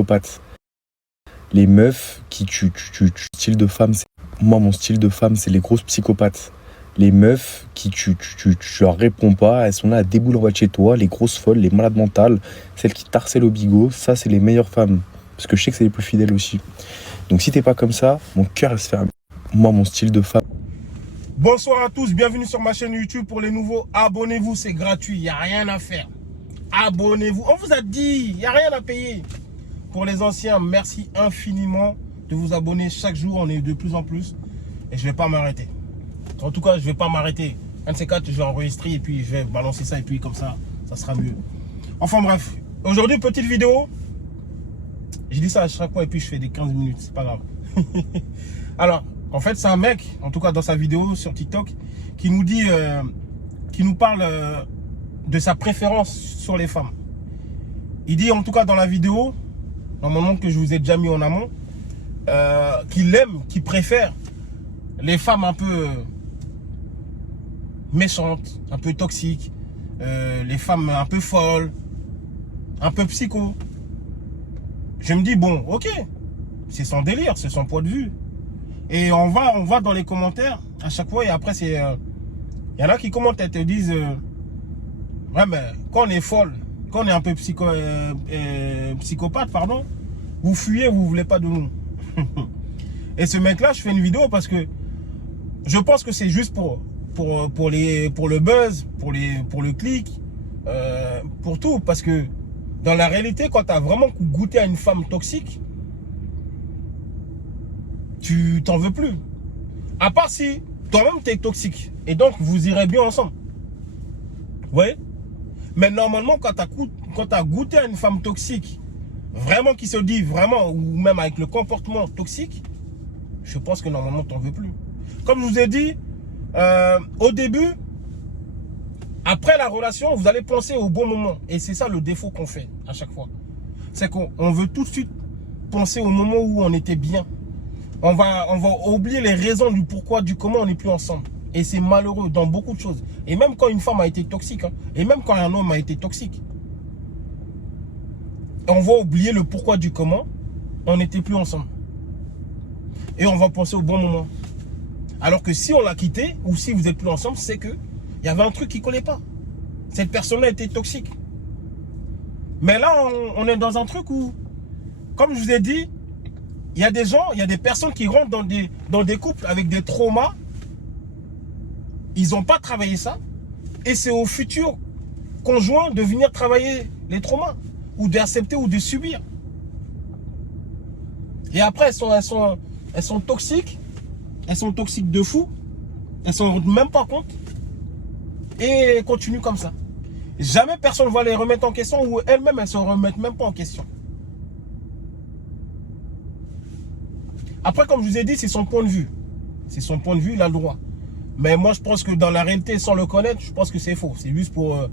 psychopathes. Les meufs qui style de femme, moi mon style de femme c'est les grosses psychopathes. Les meufs qui tu leur réponds pas, elles sont là à débouler en bas de chez toi, les grosses folles, les malades mentales, celles qui t'harcèlent au bigot, ça c'est les meilleures femmes. Parce que je sais que c'est les plus fidèles aussi. Donc si t'es pas comme ça, mon cœur se ferme. Moi mon style de femme. Bonsoir à tous, bienvenue sur ma chaîne YouTube. Pour les nouveaux, abonnez-vous, c'est gratuit, il n'y a rien à faire. Abonnez-vous, on vous a dit, il n'y a rien à payer. Pour les anciens, merci infiniment de vous abonner chaque jour, on est de plus en plus. Et je ne vais pas m'arrêter. En tout cas, je ne vais pas m'arrêter. Un de ces quatre, je vais enregistrer et puis je vais balancer ça et puis comme ça, ça sera mieux. Enfin bref, aujourd'hui, petite vidéo. Je dis ça à chaque fois et puis je fais des 15 minutes, c'est pas grave. Alors, en fait, c'est un mec, en tout cas dans sa vidéo sur TikTok, qui nous dit, qui nous parle de sa préférence sur les femmes. Il dit, en tout cas dans la vidéo, dans mon nom que je vous ai déjà mis en amont, qu'il aime, qu'il préfère les femmes un peu méchantes, un peu toxiques, les femmes un peu folles, un peu psycho. Je me dis, bon, ok, c'est son délire, c'est son point de vue. Et on va dans les commentaires à chaque fois et après c'est y en a qui commentent et te disent ouais mais quand on est folle, quand on est un peu psychopathe pardon, vous fuyez, vous voulez pas de nous. Et ce mec là, je fais une vidéo parce que je pense que c'est juste pour le buzz, pour le clic, pour tout, parce que dans la réalité quand tu as vraiment goûté à une femme toxique, tu t'en veux plus. À part si toi-même tu es toxique. Et donc vous irez bien ensemble. Vous voyez? Mais normalement quand tu as goûté à une femme toxique, vraiment qui se dit vraiment, ou même avec le comportement toxique, je pense que normalement tu n'en veux plus. Comme je vous ai dit, au début, après la relation, vous allez penser au bon moment. Et c'est ça le défaut qu'on fait à chaque fois. C'est qu'on veut tout de suite penser au moment où on était bien. On va oublier les raisons du pourquoi, du comment on n'est plus ensemble. Et c'est malheureux dans beaucoup de choses. Et même quand une femme a été toxique, hein, et même quand un homme a été toxique, on va oublier le pourquoi du comment, on n'était plus ensemble. Et on va penser au bon moment. Alors que si on l'a quitté, ou si vous n'êtes plus ensemble, c'est qu'il y avait un truc qui ne collait pas. Cette personne-là était toxique. Mais là, on est dans un truc où, comme je vous ai dit, il y a des gens, il y a des personnes qui rentrent dans des couples avec des traumas. Ils n'ont pas travaillé ça. Et c'est au futur conjoint de venir travailler les traumas. Ou d'accepter ou de subir. Et après, elles sont toxiques. Elles sont toxiques de fou. Elles ne s'en rendent même pas compte. Et elles continuent comme ça. Jamais personne ne va les remettre en question. Ou elles-mêmes, elles ne se remettent même pas en question. Après, comme je vous ai dit, c'est son point de vue. C'est son point de vue, il a le droit. Mais moi, je pense que dans la réalité, sans le connaître, je pense que c'est faux. C'est juste pour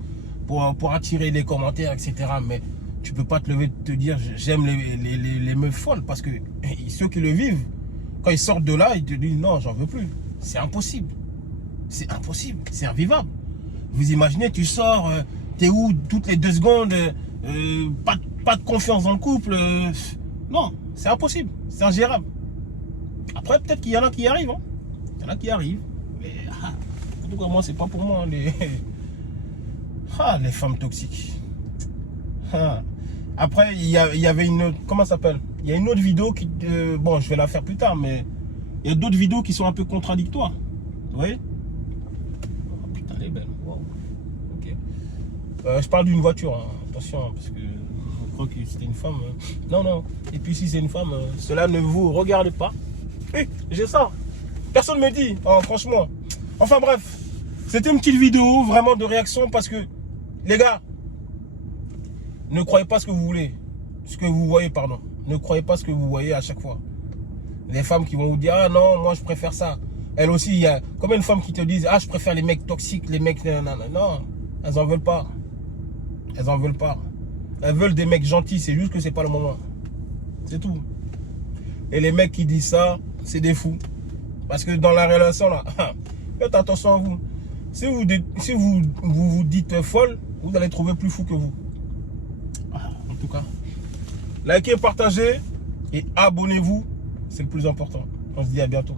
attirer les commentaires, etc. Mais tu peux pas te lever et te dire, j'aime les meufs folles. Parce que ceux qui le vivent, quand ils sortent de là, ils te disent, non, j'en veux plus. C'est impossible. C'est impossible. C'est invivable. Vous imaginez, tu sors, t'es où toutes les 2 secondes, pas de confiance dans le couple. Non, c'est impossible. C'est ingérable. Après, peut-être qu'il y en a qui y arrivent. Hein. Il y en a qui arrivent. Mais en tout cas, moi, c'est pas pour moi. Les femmes toxiques. Après, il y avait une autre... Comment ça s'appelle? Il y a une autre vidéo qui... bon, je vais la faire plus tard, mais... Il y a d'autres vidéos qui sont un peu contradictoires. Vous voyez? Oh, putain, elle est belle. Wow. Ok. Je parle d'une voiture. Hein. Attention, parce que... Je crois que c'était une femme. Non, non. Et puis si c'est une femme, cela ne vous regarde pas. J'ai ça. Personne ne me dit, oh, franchement. Enfin bref, c'était une petite vidéo vraiment de réaction parce que, les gars, ne croyez pas ce que vous voulez. Ce que vous voyez, pardon. Ne croyez pas ce que vous voyez à chaque fois. Les femmes qui vont vous dire, ah non, moi je préfère ça. Elles aussi, il y a combien de femmes qui te disent, ah je préfère les mecs toxiques, les mecs... Non, elles en veulent pas. Elles en veulent pas. Elles veulent des mecs gentils, c'est juste que c'est pas le moment. C'est tout. Et les mecs qui disent ça, c'est des fous. Parce que dans la relation là, faites attention à vous. Si vous dites folle, vous allez trouver plus fou que vous. En tout cas, Likez, partagez et abonnez-vous. C'est le plus important. On se dit à bientôt.